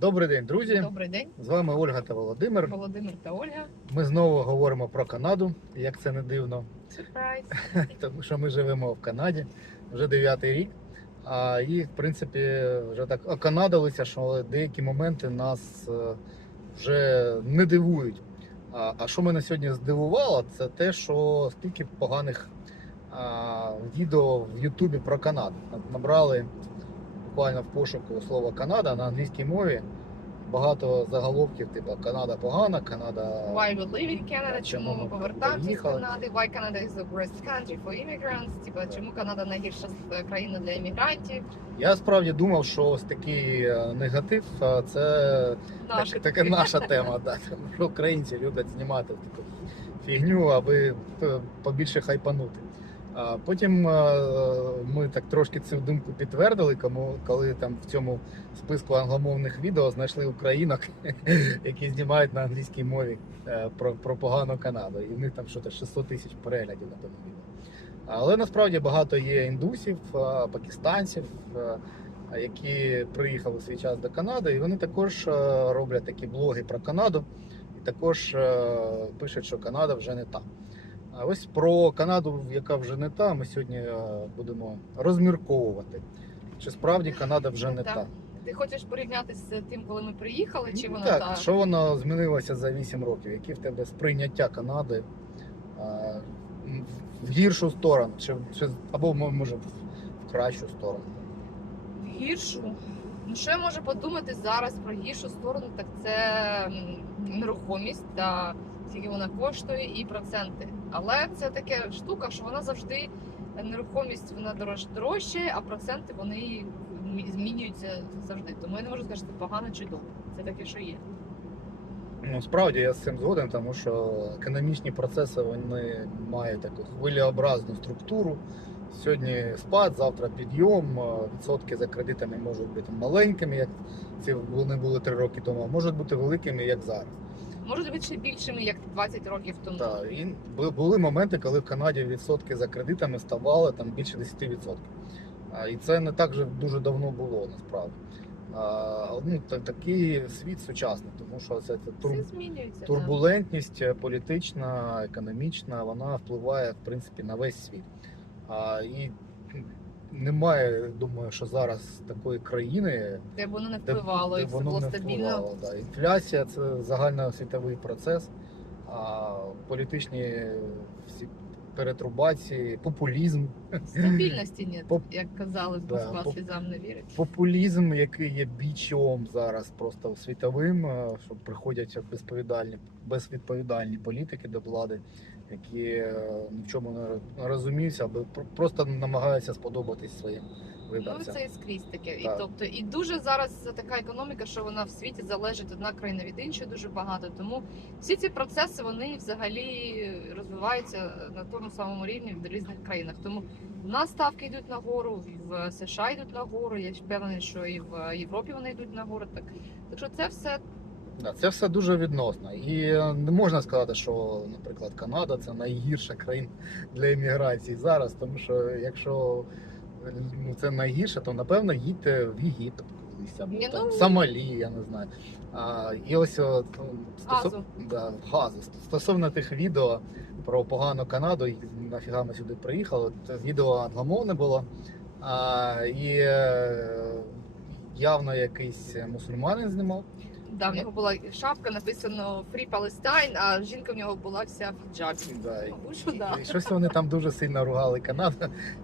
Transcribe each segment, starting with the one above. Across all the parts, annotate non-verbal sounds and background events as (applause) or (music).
Добрий день, друзі. Добрий день, З вами Ольга та Володимир. Володимир та Ольга. Ми знову говоримо про Канаду, як це не дивно, Сюрприз. (laughs) тому що ми живемо в Канаді вже дев'ятий рік. А і, в принципі, вже так оканадилися, що деякі моменти нас е, вже не дивують. А, а що мене сьогодні здивувало, це те, що скільки поганих а, відео в Ютубі про Канаду. Набрали буквально в пошуку слово Канада на англійській мові. Багато заголовків, типу Канада погана, Канада. Why we live in Canada, Чому ми повертаємося з? Канади, why Canada is the worst country for immigrants, типа чому Канада найгірша е, країна для іммігрантів. Я справді думав, що ось такий е, негатив це Наш так, така наша тема. Да. (laughs) Тому що українці люблять знімати таку фігню, аби е, побільше хайпанути. Потім е, ми так трошки цю думку підтвердили, коли там в цьому списку англомовних відео знайшли українок, (laughs) які знімають на англійській мові е, про, про погану Канаду. І в них там щось 600 тисяч переглядів на тому відео. Але насправді багато є індусів, е, пакистанців, які приїхали свій час до Канади, і вони також роблять такі блоги про Канаду, і також пишуть, що Канада вже не та. А ось про Канаду, яка вже не та, ми сьогодні е, будемо розмірковувати. Чи справді Канада вже не та? Ти хочеш порівняти з тим, коли ми приїхали, чи вона так, та що воно змінилося за 8 років? Які в тебе сприйняття Канади в гіршу сторону, чи, чи або може в кращу сторону? В гіршу? Ну що я можу подумати зараз про гіршу сторону? Так це нерухомість та скільки вона коштує і проценти. Але це таке штука, що вона завжди нерухомість вона дорож дорожче, а проценти вони змінюються завжди. Тому я не можу сказати, що погано чи добре. Це таке, що є. Ну, справді я з цим згоден, тому що економічні процеси вони мають таку хвилеобразну структуру. Сьогодні спад, завтра підйом. Відсотки за кредитами можуть бути маленькими, як ці вони були три роки тому, а можуть бути великими, як зараз. Може бути ще більшими, як 20 років тому. Так, і були моменти, коли в Канаді відсотки за кредитами ставали там більше 10%. І це не так вже дуже давно було насправді. А, ну, та- такий світ сучасний, тому що це, це тур, турбулентність політична, економічна, вона впливає в принципі на весь світ. А, і немає, думаю, що зараз такої країни, Де б воно не впливало, де і все воно було не стабільно. впливало. Да. Інфляція це загальносвітовий процес, а політичні всі перетрубації, популізм. Стабільності нет, Поп- як казали, Да, Москва поп- слізам не вірить. Популізм, який є бічом зараз просто світовим, що приходять безповідальні, безвідповідальні політики до влади, які е, ні в чому не розуміються, або пр- просто намагаються сподобатись своїм Ну це і скрізь таке. І тобто, і дуже зараз така економіка, що вона в світі залежить одна країна від іншої дуже багато. Тому всі ці процеси вони взагалі розвиваються на тому самому рівні в різних країнах. Тому в нас ставки йдуть нагору, в США йдуть нагору. Я впевнений, що і в Європі вони йдуть нагору. Так, так що це все це все дуже відносно. І е, не можна сказати, що, наприклад, Канада це найгірша країна для імміграції зараз, тому що якщо е, ну, це найгірше, то напевно їдьте в Єгипет колись або там, ну- в Сомалі, я не знаю. А, і ось от, ну, Газу. Да, газу. Стосовно тих відео про погану Канаду, і нафіга ми сюди приїхали, це відео англомовне було. А, і е, явно якийсь мусульманин знімав. Да, в нього була шапка, написано Free Palestine, а жінка в нього була вся в хіджабі. Да, і- що да. І щось вони там дуже сильно ругали Канаду.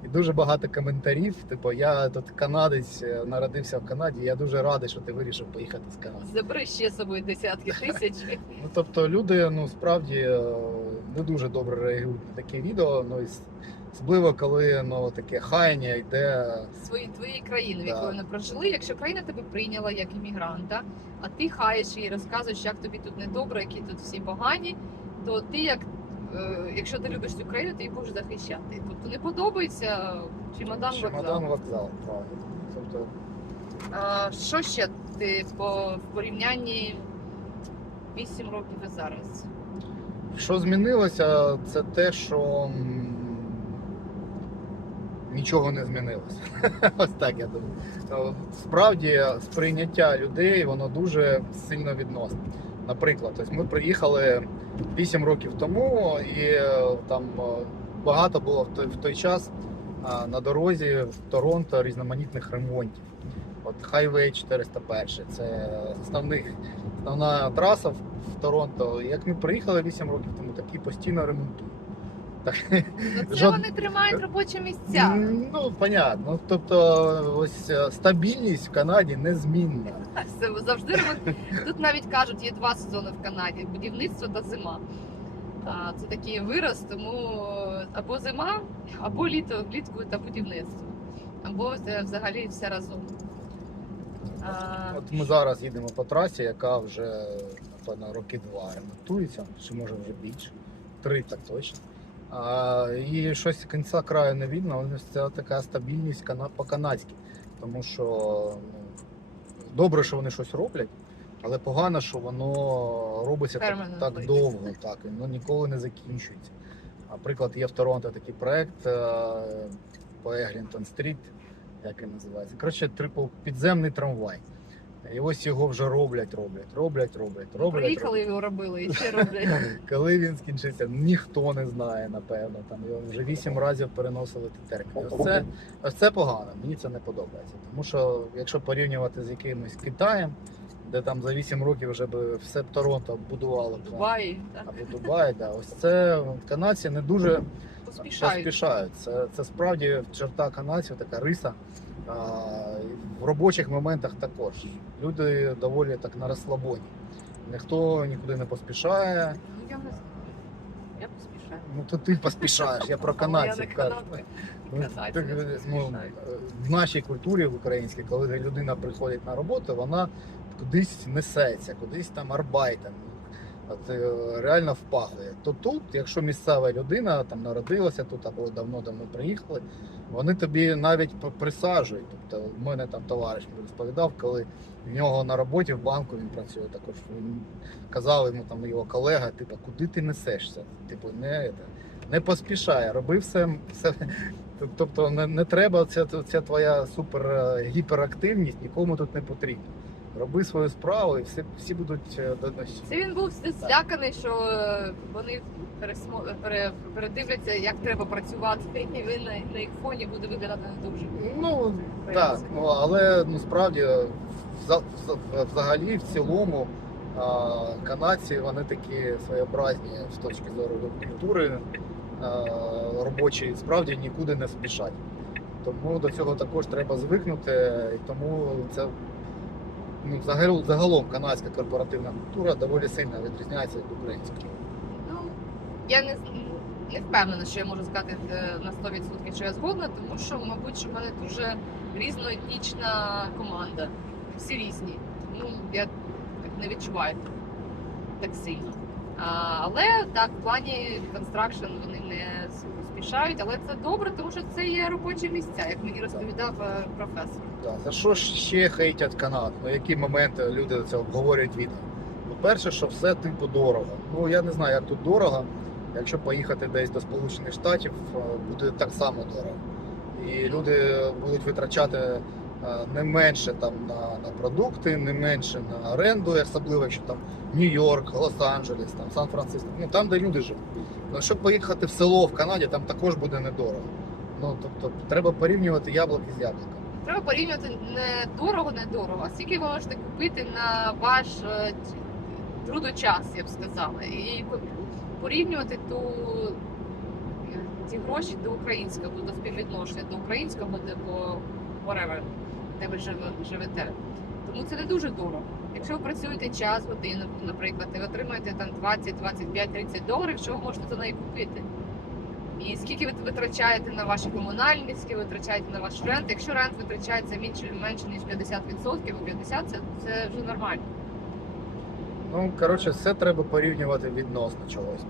І дуже багато коментарів. Типу, я тут канадець, е, народився в Канаді. Я дуже радий, що ти вирішив поїхати з Канади. Забери ще з собою десятки тисяч. Ну тобто люди ну справді е, не дуже добре реагують на такі відео. Ну і с- особливо коли ну таке хаяння йде. свої твоєї країни, в якій вони прожили. Якщо країна тебе прийняла як іммігранта, а ти хаєш і розказуєш, як тобі тут недобре, які тут всі погані, то ти як. е, Якщо ти любиш цю країну, ти її будеш захищати. Тобто не подобається чемодан Чемодан вокзал. вокзал, правильно. Тобто, А, що ще ти по порівнянні 8 років і зараз? що змінилося, це те, що нічого не змінилося. (laughs) Ось так я думаю. Е, Справді сприйняття людей воно дуже сильно відносне. Наприклад, ось ми приїхали 8 років тому, і е, там е, багато було в той, в той час на дорозі в Торонто різноманітних ремонтів. От Highway 401 це основних, основна траса в Торонто. Як ми приїхали 8 років тому, такі постійно ремонтують. Так, це Жод- вони тримають робочі місця. Ну, понятно. Тобто, ось е, стабільність в Канаді незмінна. (laughs) Це завжди. Тут навіть кажуть, є два сезони в Канаді: будівництво та зима. А, Це такий вираз, тому або зима, або літо влітку та будівництво. Або взагалі все разом. А, От ми зараз їдемо по трасі, яка вже напевно роки два ремонтується, чи може вже більше. Три так точно. А, і щось кінця краю не видно, ось це така стабільність кана- по-канадськи. Тому що ну, добре, що вони щось роблять, але погано, що воно робиться так, так довго, так, і воно ніколи не закінчується. Наприклад, є в Торонто такий проект е, по Еглінтон Стріт, як він називається. Коротше, підземний трамвай. І ось його вже роблять, роблять, роблять, роблять, роблять. Приїхали його робили і ще роблять. (laughs) Коли він скінчиться, ніхто не знає, напевно. Там його вже вісім разів переносили ті терміни. Ось це, ось це погано, мені це не подобається. Тому що якщо порівнювати з якимось Китаєм, де там за 8 років вже би все б Торонто будувало б, Дубаї так, або Дубай, да. ось це канадці не дуже поспішають. поспішають. Це, це справді черта канадців, така риса. В робочих моментах також. Люди доволі так на розслабоні. Ніхто нікуди не поспішає. Ну я не. Я поспішаю. Ну то ти поспішаєш, я про (laughs) канадців не кажу. Ну, не ну, в нашій культурі в українській, коли людина приходить на роботу, вона кудись несеться, кудись там арбайтом. От, е, реально впахує. То тут, якщо місцева людина там народилася тут або давно-давно приїхали, вони тобі навіть присаджують. Тобто, в мене там товариш розповідав, коли в нього на роботі в банку він працює також. Він казав йому там його колега, типу, куди ти несешся? Типу, не, це, не поспішай, роби все, все Тобто не, не треба ця, ця твоя супер е, гіперактивність нікому тут не потрібна. Роби свою справу і всі, всі будуть е, до нас. Це він був зляканий, що е, вони пересмо... пере... передивляться, як треба працювати, (laughs) і він на, їх фоні буде виглядати не дуже. Ну так, ну але ну справді вза- вза- взагалі в цілому а, канадці вони такі своєобразні з точки зору культури робочі, справді нікуди не спішать. Тому до цього також треба звикнути, і тому це ну, загалом, загалом канадська корпоративна культура доволі сильно відрізняється від української. Ну, я не, не впевнена, що я можу сказати е, на 100% що я згодна, тому що, мабуть, що в мене дуже різноетнічна команда. Всі різні. Тому я так не відчуваю так сильно. Але так, в плані констракшн вони не спішають, але це добре, тому що це є робочі місця, як мені розповідав е, професор. Да. За що ще хейтять Канаду? На які моменти люди це обговорюють відео? По-перше, що все типу дорого. Ну я не знаю, як тут дорого. Якщо поїхати десь до Сполучених Штатів, е, буде так само дорого. І люди будуть витрачати не менше там на, на продукти, не менше на оренду, особливо якщо там Нью-Йорк, Лос-Анджелес, там Сан-Франциско, ну там, де люди живуть. Ну, щоб поїхати в село в Канаді, там також буде недорого. Ну тобто треба порівнювати яблуки з яблуками. Треба порівнювати не дорого, не дорого, скільки ви можете купити на ваш е, трудочас, я б сказала, і по- порівнювати ту е, ті гроші до українського, до співвідношення до українського, або whatever, ви живете. Тому це не дуже дорого. Якщо ви працюєте час, годину, наприклад, ви отримуєте там 20, 25, 30 доларів, що ви можете за неї купити? І скільки ви витрачаєте на ваші комунальні, скільки ви витрачаєте на ваш рент. Якщо рент витрачається менше, менше ніж 50%, бо 50% це, це вже нормально. Ну, коротше, все треба порівнювати відносно чогось.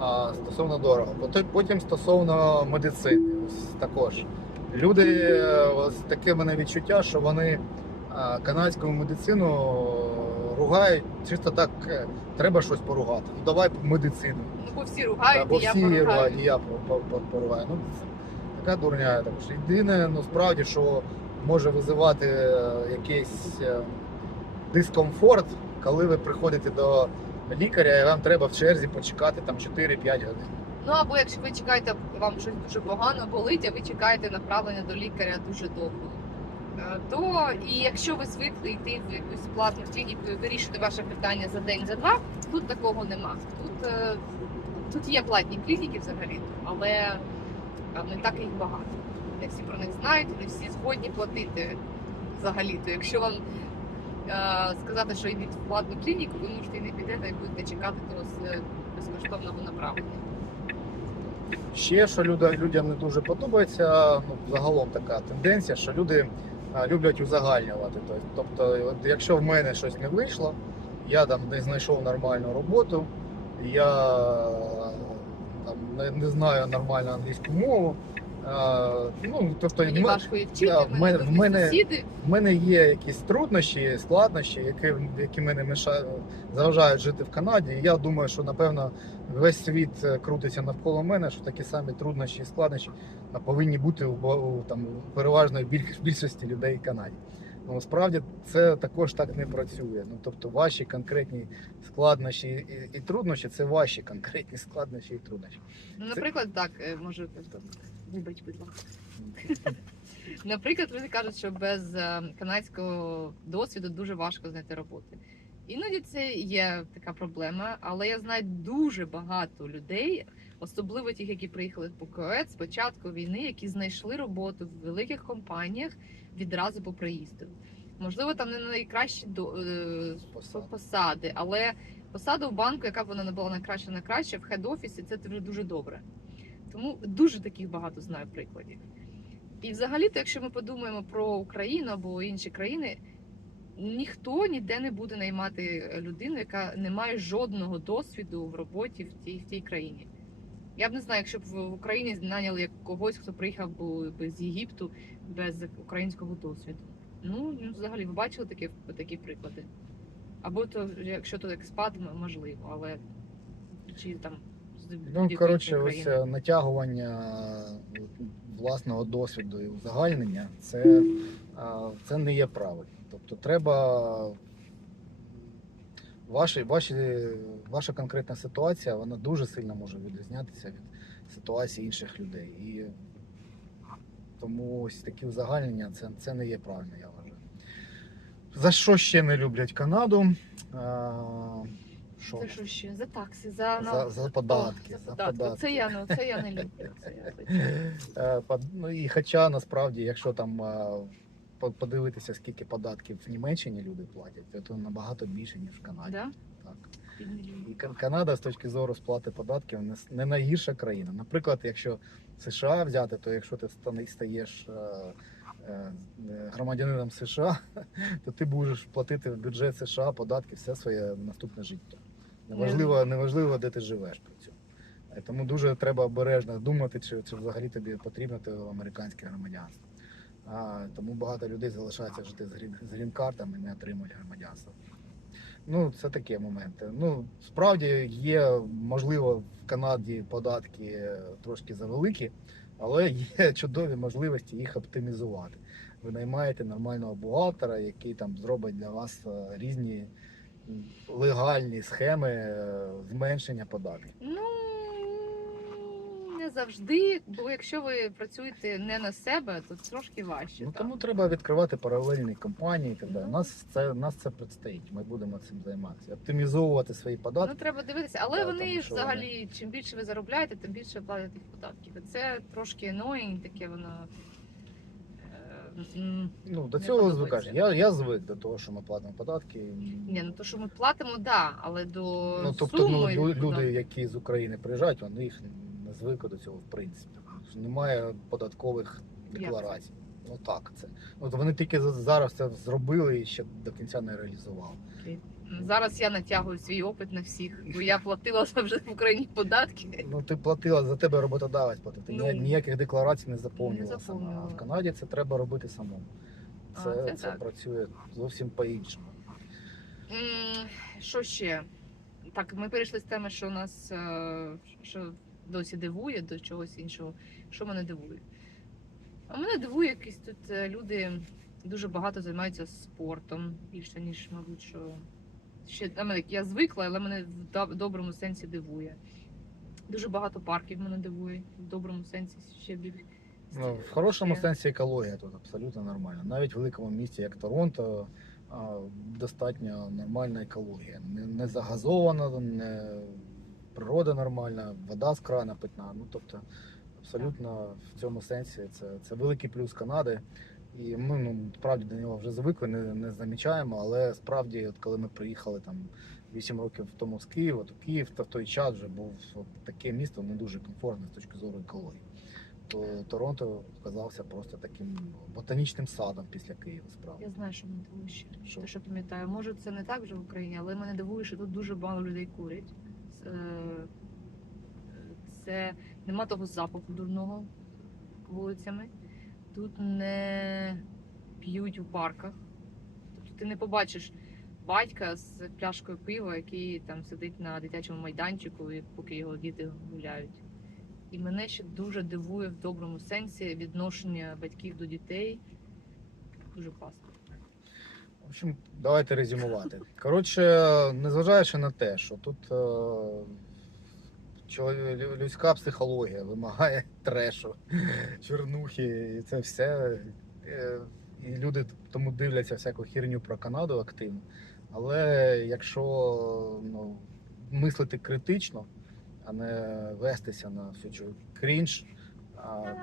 А стосовно дорого. Потім- стосовно медицини. Також. Люди, е, ось таке мене відчуття, що вони а, канадську медицину ругають. Чисто так е, треба щось поругати. Ну давай медицину. Ну, бо всі ругають, Або і я всі поругаю. ругають, і я по- по- по- поругаю. Ну, така дурня. Так що єдине, ну справді, що може визивати е, якийсь е, дискомфорт, коли ви приходите до лікаря і вам треба в черзі почекати там 4-5 годин. Ну або якщо ви чекаєте, вам щось дуже погано болить, а ви чекаєте направлення до лікаря дуже довго. е, То і якщо ви звикли йти в якусь платну клініку і вирішити ваше питання за день, за два, тут такого нема. Тут, е, тут є платні клініки взагалі, але не так їх багато. Не всі про них знають, не всі згодні платити взагалі. То якщо вам е, сказати, що йдіть в платну клініку, ви можете і не підете і будете чекати того безкоштовного направлення. Ще що людям не дуже подобається, ну загалом така тенденція, що люди люблять узагальнювати. Тобто, Тобто, якщо в мене щось не вийшло, я там не знайшов нормальну роботу, я там, не, не знаю нормальну англійську мову. А, ну, тобто, Мені ми- важко їх вчити, да, в в мене, мене- в мене- сусіди. в мене є якісь труднощі, складнощі, які, які мене мешають, заважають жити в Канаді. І я думаю, що напевно весь світ е, крутиться навколо мене, що такі самі труднощі і складнощі а, повинні бути у, бо- у там переважної біль- більшості людей в Канаді. Ну, насправді це також так не працює. Ну тобто ваші конкретні складнощі і, і труднощі це ваші конкретні складнощі і труднощі. Ну, наприклад, так, е, можу вибач, будь ласка. (laughs) Наприклад, люди кажуть, що без е, канадського досвіду дуже важко знайти роботу. Іноді це є така проблема, але я знаю дуже багато людей, особливо тих, які приїхали по КОЕД з початку війни, які знайшли роботу в великих компаніях відразу по приїзду. Можливо, там не найкращі до- е, Посади. посади, але посада в банку, яка б вона не була найкраща найкраща, в хед-офісі це вже дуже добре. Тому дуже таких багато знаю прикладів. І взагалі-то, якщо ми подумаємо про Україну або інші країни, ніхто ніде не буде наймати людину, яка не має жодного досвіду в роботі в тій, в тій країні. Я б не знаю, якщо б в Україні наняли когось, хто приїхав би з Єгипту без українського досвіду. Ну, ну, взагалі, ви бачили такі, такі приклади? Або то, якщо то експат, можливо, але чи там з Ну, коротше, ось е, натягування е, власного досвіду і узагальнення це, е, це не є правильно. Тобто треба ваші, ваші, ваша конкретна ситуація вона дуже сильно може відрізнятися від ситуації інших людей. І тому ось такі узагальнення це, це не є правильно, я вважаю. За що ще не люблять Канаду? Що? Це що ще? За такси, за, За, за податки. О, за за податки. податки. Це я, ну, це я не люблю. Це я. Е, Ну і хоча насправді, якщо там е, подивитися, скільки податків в Німеччині люди платять, то набагато більше, ніж в Канаді. Да? Так. І Канада з точки зору сплати податків не, найгірша країна. Наприклад, якщо США взяти, то якщо ти стаєш е, громадянином США, (laughs) то ти будеш платити в бюджет США податки все своє наступне життя. Неважливо, неважливо, де ти живеш при цьому. Е, Тому дуже треба обережно думати, чи, чи взагалі тобі потрібно те американське громадянство. А, тому багато людей залишаються жити з, грін, з грін-картами і не отримують громадянство. Ну, це такі моменти. Ну, справді є, можливо, в Канаді податки е, трошки завеликі, але є (laughs) чудові можливості їх оптимізувати. Ви наймаєте нормального бухгалтера, який там зробить для вас е, різні легальні схеми е, зменшення податків. Ну не завжди, бо якщо ви працюєте не на себе, то трошки важче. Ну так. тому треба відкривати паралельні компанії і так далі. Ну. Нас це нас це предстоїть. Ми будемо цим займатися. Оптимізовувати свої податки. Ну треба дивитися, але Да, вони що взагалі, чим більше ви заробляєте, тим більше платите податків. Це трошки annoying, таке воно. Ну до Не цього звикаєш. Я, я звик до того, що ми платимо податки. Ні, ну то, що ми платимо, да, але до Ну, тобто суми ну, люди, люди, які з України приїжджають, вони їх не звикли до цього в принципі. Немає податкових Як декларацій. Ну так це. От вони тільки зараз це зробили і ще до кінця не реалізували. Зараз я натягую свій опит на всіх, бо я платила (laughs) вже в Україні податки. Ну ти платила за тебе роботодавець платив. Ти Ну, ніяких декларацій не заповнювала. не заповнювала. А в Канаді це треба робити самому. А, Це, це це, так. працює зовсім по-іншому. Що ще? Так, ми перейшли з теми, що нас е, що досі дивує до чогось іншого. Що мене дивує? А мене дивує, якісь тут е, люди дуже багато займаються спортом, більше, ніж, мабуть, що ще я звикла, але мене в доброму сенсі дивує. Дуже багато парків мене дивує, в доброму сенсі ще більше. Ну, в хорошому сенсі екологія тут абсолютно нормальна. Навіть в великому місті, як Торонто, достатньо нормальна екологія. Не, не загазована, не природа нормальна, вода з крана питна. Ну тобто, абсолютно в цьому сенсі це, це великий плюс Канади. І ми ну, справді до нього вже звикли, не, не замічаємо. Але справді, от коли ми приїхали там 8 років тому з Києва, то Київ та в той час вже був от, таке місто не дуже комфортне з точки зору екології то Торонто вказався просто таким ботанічним садом після Києва. Справді. Я знаю, що мене дивує ще. Що? Те, що пам'ятаю, може це не так вже в Україні, але мене дивує, що тут дуже багато людей курять. Е, Це нема того запаху дурного вулицями. Тут не п'ють у парках. Тобто ти не побачиш батька з пляшкою пива, який там сидить на дитячому майданчику, поки його діти гуляють. І мене ще дуже дивує в доброму сенсі відношення батьків до дітей. Дуже класно. В общем, давайте резюмувати. Коротше, незважаючи на те, що тут е, людська психологія вимагає (laughs) трешу, чорнухи, і це все. е, І люди тому дивляться всяку херню про Канаду активно. Але якщо ну, мислити критично, а не вестися на всю крінж,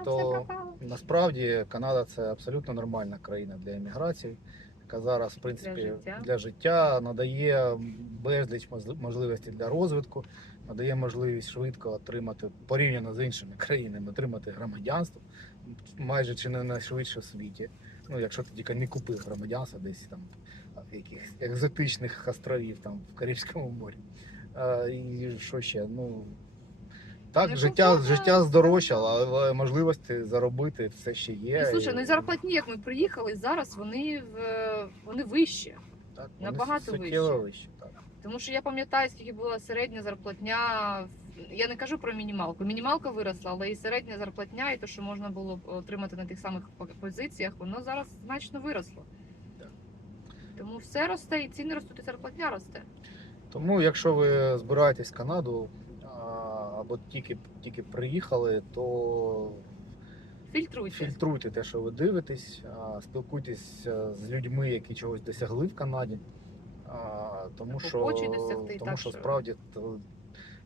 то насправді Канада це абсолютно нормальна країна для еміграції, яка зараз, в принципі, життя. для життя надає безліч можли- можливостей для розвитку, надає можливість швидко отримати порівняно з іншими країнами, отримати громадянство майже чи не найшвидше в світі. Ну, якщо ти тільки не купив громадянство десь там в якихось екзотичних островів там в Карибському морі. А, і що ще? Ну так, Ну, життя, комфортно. життя здорожчало, але можливості заробити все ще є. І, слушай, ну І- зарплатні, як ми приїхали, зараз вони в вони вищі. так, вони набагато вище. вищі. Так. Тому що я пам'ятаю, скільки була середня зарплатня. Я не кажу про мінімалку. Мінімалка виросла, але і середня зарплатня, і те, що можна було отримати на тих самих позиціях, воно зараз значно виросло. Тому все росте, і ціни ростуть, і зарплатня росте. Тому, якщо ви збираєтесь в Канаду або тільки, тільки приїхали, то Фільтруйте. фільтруйте те, що ви дивитесь, спілкуйтесь з людьми, які чогось досягли в Канаді. А, Тому що, досягти, тому так що справді то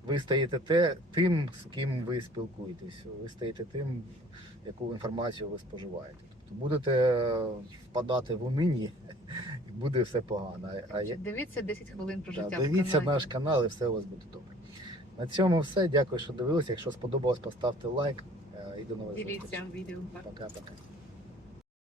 ви стаєте те, тим, з ким ви спілкуєтесь. Ви стаєте тим, яку інформацію ви споживаєте. Тобто будете впадати в унині, (laughs) і буде все погано. А я- Дивіться 10 хвилин про життя. в дивіться Канаді. наш канал і все у вас буде добре. На цьому все. Дякую, що дивилися. Якщо сподобалось, поставте лайк е, і до нових Дивіться зустрічей. відео. Пока-пока.